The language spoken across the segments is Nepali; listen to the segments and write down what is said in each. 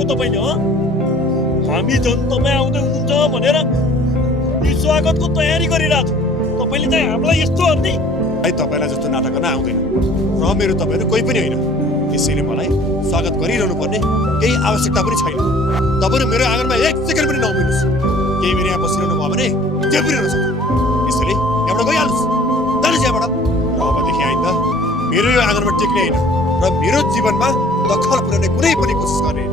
भएको तपाईँले हो? हामी झन् तपाईँ आउँदै हुनुहुन्छ भनेर यो स्वागतको तयारी गरिरहेको छु। तपाईँले चाहिँ हामीलाई यस्तो गर्ने? भाइ तपाईँलाई जस्तो नाटक गर्न आउँदैन र मेरो तपाईँहरू कोही पनि होइन। त्यसैले मलाई स्वागत गरिरहनु पर्ने केही आवश्यकता पनि छैन। तपाईँहरू मेरो आँगनमा एक सेकेन्ड पनि नउभिनुहोस्। केही बेर यहाँ बसिरहनु भयो भने जे पनि हुन सक्छ। त्यसैले यहाँबाट गइहाल्नुहोस्, जानुहोस् यहाँबाट। र अबदेखि आइन्दा मेरो यो आँगनमा टेक्ने होइन र मेरो जीवनमा दखल पुर्याउने कुनै पनि कोसिस गर्ने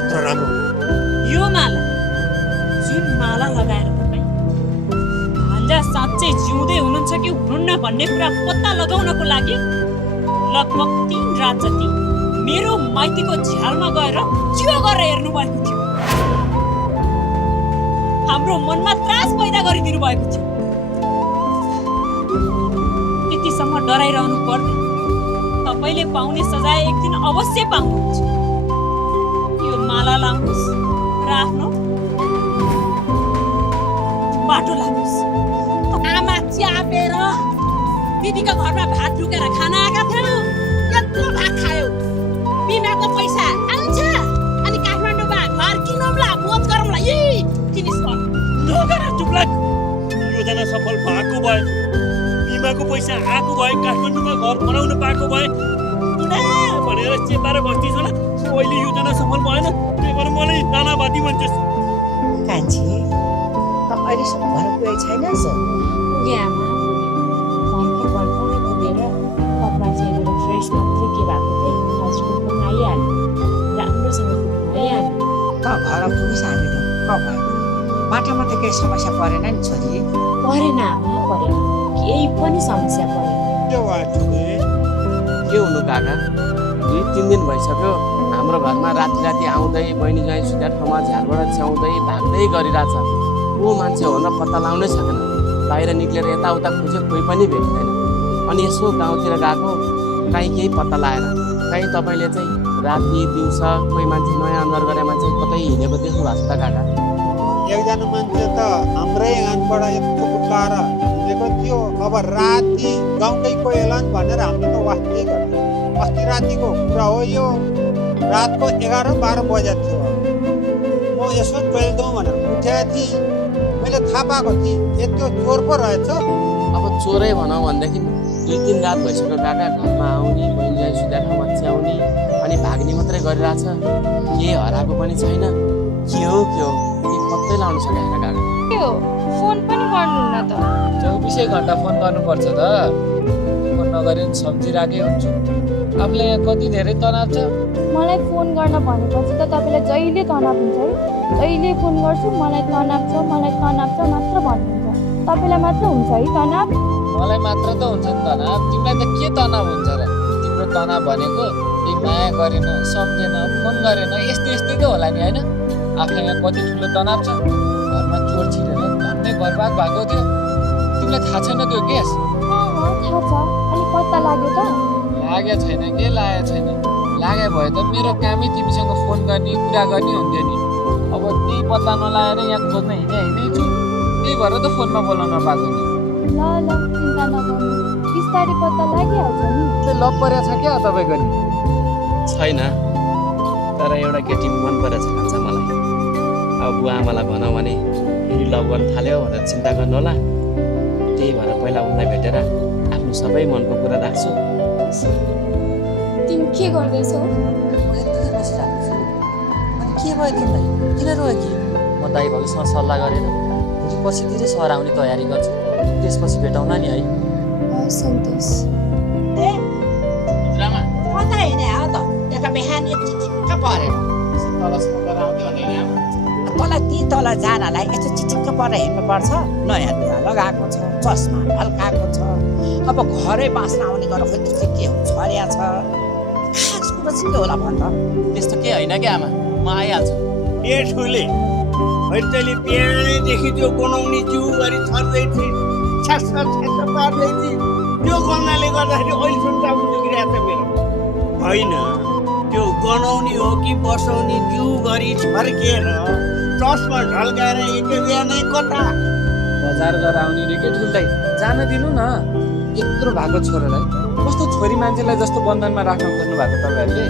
अत्र राम्रो। यो माला, जुन माला लगाएर तपाईँ भान्जा साँच्चै जिउँदै हुनुहुन्छ कि हुनुहुन्न भन्ने कुरा पत्ता लगाउनको लागि लगभग 3 रात जति मेरो माइतीको झ्यालमा गएर चियो गरेर हेर्नु भएको थियो। हाम्रो मनमा त्रास पैदा गरिदिनु भएको थियो। त्यतिसम्म डराइरहनु पर्दैन। तपाईँले पाउने सजाय एक दिन अवश्य पाउनुहुन्छ। यो माला लाउनुहोस् र आफ्नो बाटो लाग्नुहोस्। आमा च्यापेर दिदीको घरमा भात ढुकेर खाना आएका थियौ। यत्रो भात खायौ। बिमाको पैसा आउँछ अनि काठमाडौँमा घर किनौँला, मोज गरौँला। यही जिनिस हो। नगर चुप्लाक। योजना सफल भएको भए, बिमाको पैसा आएको भए, काठमाडौँमा घर बनाउन पाएको भए बुढा भनेर चेपाएर बस्तीछ होला। अहिले योजना सफल भएन, त्यही भएर मलाई नानावादी भन्छस्। कान्छी त अहिलेसम्म घर पुगेको छैनस्? पुगे आमा, घरको घरमै पुगेर कपडा फेरेर फ्रेस मात्रै के भएको थिएँ। हस्पिटल पनि आइहाल्यो, राम्रोसँग भइहाल्यो। घर पुगिस् हामी त भयो। बाटोमा त केही समस्या परेन नि छोरी? परेन आमा, परेन, केही पनि समस्या परेन। के हुनु काका, 2-3 दिन भइसक्यो हाम्रो घरमा राति आउँदै बहिनी ज्वाइँ सुत्या ठाउँमा झ्यालबाट छ्याउँदै भाग्दै गरिरहेछ। को मान्छे हो न पत्ता लाउनै सकेन। बाहिर निक्लेर यताउता खोज्यो, कोही पनि भेट्दैन। अनि यसो गाउँतिर गएको, कहीँ केही पत्ता लाएन। कहीँ तपाईँले चाहिँ राति दिउँसो कोही मान्छे नयाँ अनुहार गरे मान्छे कतै हिँडेको देख्नु भएको छ त काका? एकजना मान्छे त हाम्रै आँगनबाट यत्रो फुट्लाएर हिँडेको थियो। अब राति गाउँकै कोही एलान भनेर हामीले त वास्तै गऱ्यौँ। अस्ति रातिको कुरा हो यो। रातको 11-12 बजे थियो। म यसो टोइलेटौँ भनेर उठेको थिएँ। मैले थाहा पाएको थिएँ त्यो चोर पो रहेछ। अब चोरै भनौँ भनेदेखि 2-3 रात भइसक्यो काका। घरमा आउने, बहिनी ज्वाइँ सुत्या ठाउँमा च्याउने अनि भाग्ने मात्रै गरिरहेछ। के हराएको पनि छैन। के हो पत्तै लाउन सकेन काका। के हो, फोन पनि गर्नुहुन्न त? 24 घन्टा फोन गर्नुपर्छ त। फोन नगरे पनि सम्झिराखेको हुन्छु। आफूलाई यहाँ कति धेरै तनाव छ। मलाई फोन गर्न भनेपछि त तपाईँलाई जहिले तनाव हुन्छ है। जहिले फोन गर्छु मलाई तनाव छ मात्र भन्नुहुन्छ। तपाईँलाई मात्र हुन्छ है तनाव? मलाई मात्र त हुन्छ नि तनाव, तिमीलाई त के तनाव हुन्छ र? तिम्रो तनाव भनेको त्यही माया गरेन, सम्झेन, फोन गरेन, यस्तै त होला नि होइन? आफूलाई यहाँ कति ठुलो तनाव छ। घरमा चोर छिरेर धन्नै बर्बाद भएको थियो। तिमीलाई थाहा छैन त्यो केस? थाहा छ। अनि पत्ता लाग्यो त? लागेको छैन के लागेको छैन। लागे भए त मेरो कामै तिमीसँग फोन गर्ने, कुरा गर्ने हुन्थ्यो नि। अब त्यही पत्ता नलाएर यहाँ खोज्न हिँडै छु। त्यही भएर त फोनमा बोल्न नपाएको नि। ल चिन्ता नगर्नु, बिस्तारै पत्ता लागिहाल्छ नि। त्यो लभ परेको छ क्या तपाईँको नि? छैन, तर एउटा केटी मन परेछ खान्छ मलाई। अब बुवा आमालाई भनौँ भने फेरि लभ गर्न थाल्यो भनेर चिन्ता गर्नु होला। त्यही भएर पहिला उनलाई भेटेर आफ्नो सबै मनको कुरा राख्छु। तिमी के गर्दैछौ? अनि के भयो तिमीलाई? किन रोयो कि? म दाइ भाउसँग सल्लाह गरेर भोलि पछितिरै सहर आउने तयारी गर्छु। त्यसपछि भेटौँला नि है। सन्तोष, कता हिँडे हो त? एक बिहान यति चिक्क परेर तँलाई ती तल जानलाई यस्तो चिचिक्क परेर हिँड्नुपर्छ? नयाँ लुगा लगाएको छ, चस्मा ढल्काएको छ। अब घरै बाँच्न आउने गरेर खोइ त्यो चाहिँ के हो छरिया छ। खास कुरो चाहिँ के होला भन्छ? त्यस्तो के होइन क्या आमा, म आइहाल्छु। ए ठुले अहिले बिहानैदेखि त्यो गनाउने जिउ गरी छर्दै थिए, छ्यास पार्दै थिए। त्यो गन्नाले गर्दाखेरि अहिलेसम्म टाउको दुखिरहेको छ मेरो। होइन, त्यो गनाउने हो कि बसाउने जिउ गरी छर्किएर चस्मा ढल्काएर एकै बिहानै कता बजार गएर आउने रे के ठुल्दै जान दिनु न। यत्रो भएको छोरालाई कस्तो छोरी मान्छेलाई जस्तो बन्धनमा राख्न खोज्नु भएको तपाईँहरूले?